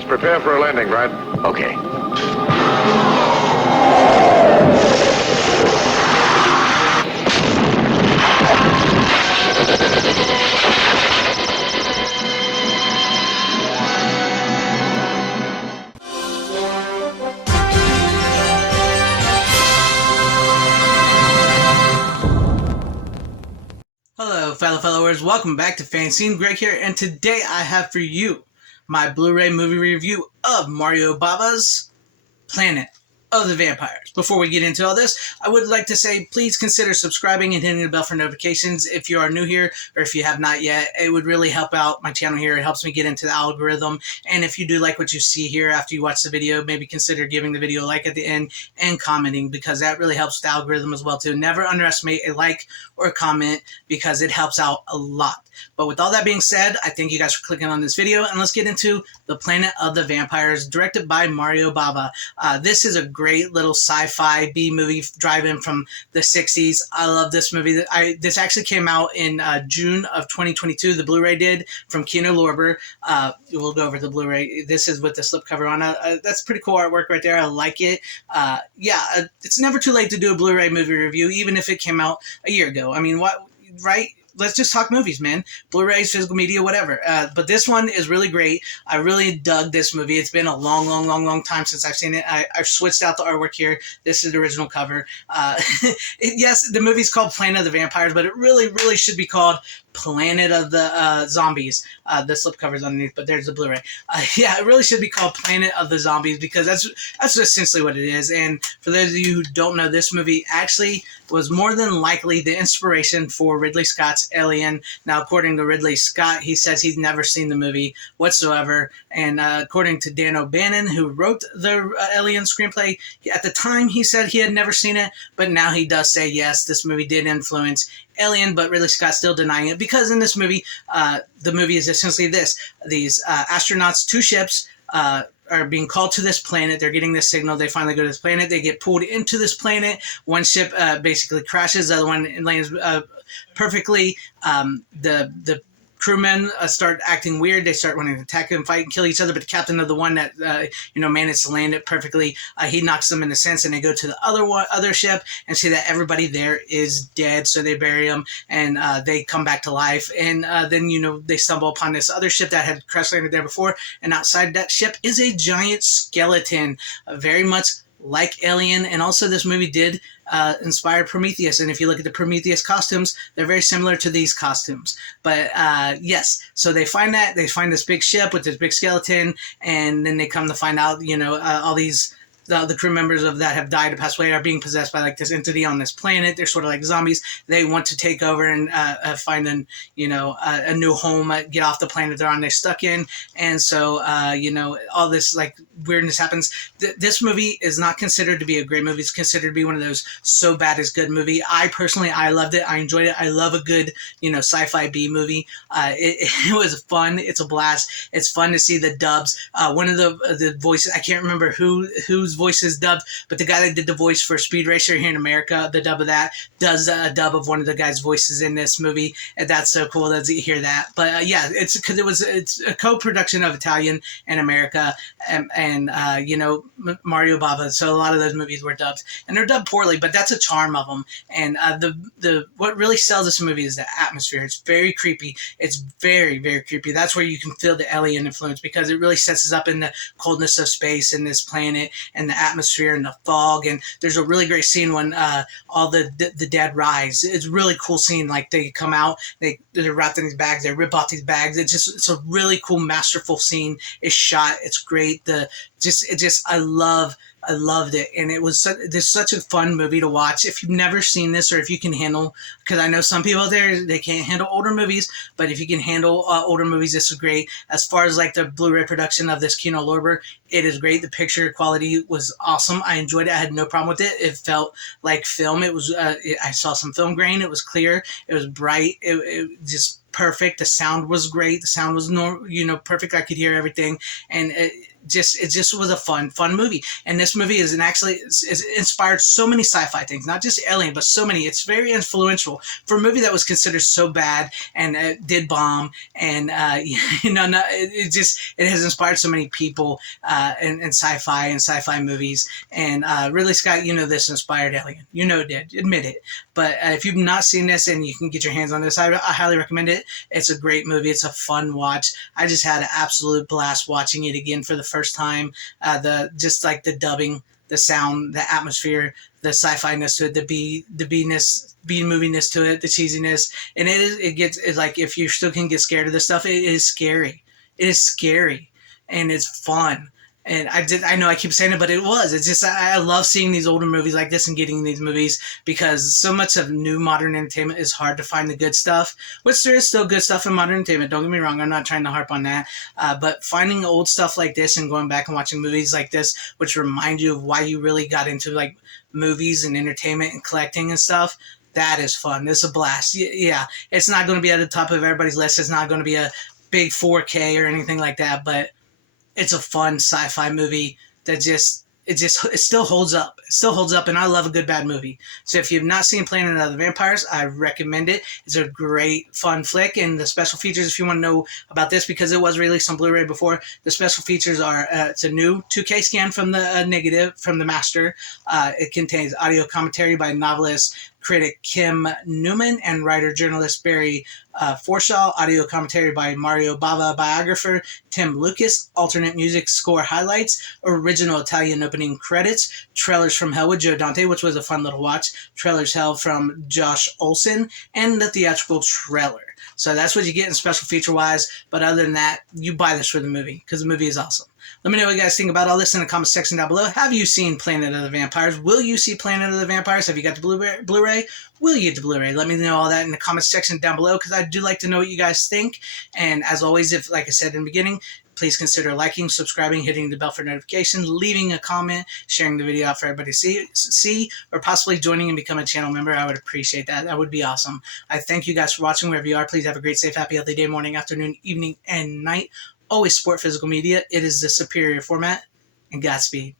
Let's prepare for a landing, Brad. Okay. Hello, fellow followers. Welcome back to FanZcene. Greg here, and today I have for you my Blu-ray movie review of Mario Bava's Planet of the Vampires. Before we get into all this, I would like to say please consider subscribing and hitting the bell for notifications if you are new here or if you have not yet. It would really help out my channel here. It helps me get into the algorithm. And if you do like what you see here after you watch the video, maybe consider giving the video a like at the end and commenting, because that really helps the algorithm as well too. Never underestimate a like or a comment because it helps out a lot. But with all that being said, I thank you guys for clicking on this video, and let's get into The Planet of the Vampires, directed by Mario Bava. This is a great little sci-fi B-movie drive-in from the 60s. I love this movie. This actually came out in June of 2022. The Blu-ray did, from Kino Lorber. We'll go over the Blu-ray. This is with the slipcover on. That's pretty cool artwork right there. I like it. It's never too late to do a Blu-ray movie review, even if it came out a year ago. I mean, what, right? Let's just talk movies, man. Blu-rays, physical media, whatever. But this one is really great. I really dug this movie. It's been a long time since I've seen it. I've switched out the artwork here. This is the original cover. Yes, the movie's called Planet of the Vampires, but it really should be called Planet of the Zombies. The slipcover's underneath, but there's the Blu-ray. It really should be called Planet of the Zombies, because that's essentially what it is. And for those of you who don't know, this movie actually was more than likely the inspiration for Ridley Scott's Alien. Now, according to Ridley Scott, he says he's never seen the movie whatsoever. And according to Dan O'Bannon, who wrote the Alien screenplay, at the time he said he had never seen it, but now he does say, yes, this movie did influence Alien, but Ridley Scott's still denying it, because in this movie, the movie is essentially this. These astronauts, two ships, are being called to this planet. They're getting this signal. They finally go to this planet. They get pulled into this planet. One ship basically crashes. The other one lands perfectly. The crewmen start acting weird. They start wanting to attack and fight and kill each other. But the captain of the one that managed to land it perfectly, he knocks them in the sense, and they go to the other ship and see that everybody there is dead. So they bury them, and they come back to life. And then they stumble upon this other ship that had crash landed there before. And outside that ship is a giant skeleton, very much like Alien. And also this movie did inspire Prometheus, and if you look at the Prometheus costumes, they're very similar to these costumes. But yes, so they find this big ship with this big skeleton, and then they come to find out, all these the crew members of that have died or passed away, are being possessed by like this entity on this planet. They're sort of like zombies. They want to take over and find a new home, get off the planet they're on, they're stuck in. And so all this like weirdness happens. This movie is not considered to be a great movie. It's considered to be one of those so bad it's good movie. I loved it. I enjoyed it. I love a good sci-fi B movie. It was fun. It's a blast. It's fun to see the dubs. One of the voices, I can't remember whose voice is dubbed, but the guy that did the voice for Speed Racer here in America, the dub of that, does a dub of one of the guy's voices in this movie, and that's so cool to hear that. But it's because it's a co-production of Italian and America, and Mario Bava. So a lot of those movies were dubbed, and they're dubbed poorly, but that's a charm of them. And the what really sells this movie is the atmosphere. It's very creepy. It's very, very creepy. That's where you can feel the alien influence, because it really sets us up in the coldness of space and this planet and the atmosphere and the fog. And there's a really great scene when all the dead rise. It's a really cool scene. Like they come out, they're wrapped in these bags, they rip off these bags. It's a really cool, masterful scene. It's shot. It's great. I loved it, and it was such a fun movie to watch. If you've never seen this, or if you can handle, because I know some people there, they can't handle older movies, but if you can handle older movies, this is great. As far as like the Blu-ray production of this Kino Lorber, it is great. The picture quality was awesome. I enjoyed it. I had no problem with it. It felt like film. It was. I saw some film grain. It was clear. It was bright. It just perfect. The sound was great. The sound was perfect. I could hear everything, and it just was a fun movie. And this movie is is inspired so many sci-fi things, not just Alien, but so many. It's very influential for a movie that was considered so bad and did bomb. And it has inspired so many people in sci-fi movies. And really, Scott, this inspired Alien. It did. Admit it. But if you've not seen this and you can get your hands on this, I highly recommend it. It's a great movie. It's a fun watch. I just had an absolute blast watching it again for the first time. The dubbing, the sound, the atmosphere, the sci-fi-ness to it, the B-moviness to it, the cheesiness, and it's like, if you still can get scared of this stuff, it is scary. It is scary, and it's fun. And I know I keep saying it, but it's just, I love seeing these older movies like this and getting these movies, because so much of new modern entertainment is hard to find the good stuff, which there is still good stuff in modern entertainment. Don't get me wrong. I'm not trying to harp on that. But finding old stuff like this and going back and watching movies like this, which remind you of why you really got into like movies and entertainment and collecting and stuff, that is fun. It's a blast. Yeah. It's not going to be at the top of everybody's list. It's not going to be a big 4K or anything like that, but it's a fun sci-fi movie that it still holds up. It still holds up, and I love a good bad movie. So if you've not seen Planet of the Vampires, I recommend it. It's a great, fun flick, and the special features, if you want to know about this, because it was released on Blu-ray before, the special features are, it's a new 2K scan from the negative, from the master. It contains audio commentary by novelist critic Kim Newman and writer-journalist Barry Forshaw, audio commentary by Mario Bava, biographer Tim Lucas, alternate music score highlights, original Italian opening credits, trailers from Hell with Joe Dante, which was a fun little watch, trailers Hell from Josh Olson, and the theatrical trailer. So that's what you get in special feature-wise, but other than that, you buy this for the movie, because the movie is awesome. Let me know what you guys think about all this in the comment section down below. Have you seen Planet of the Vampires? Will you see Planet of the Vampires? Have you got the Blu-ray? Will you get the Blu-ray? Let me know all that in the comment section down below, because I do like to know what you guys think. And as always, if, like I said in the beginning, please consider liking, subscribing, hitting the bell for notifications, leaving a comment, sharing the video out for everybody to see, or possibly joining and becoming a channel member. I would appreciate that. That would be awesome. I thank you guys for watching wherever you are. Please have a great, safe, happy, healthy day, morning, afternoon, evening, and night. Always support physical media. It is the superior format. And Godspeed.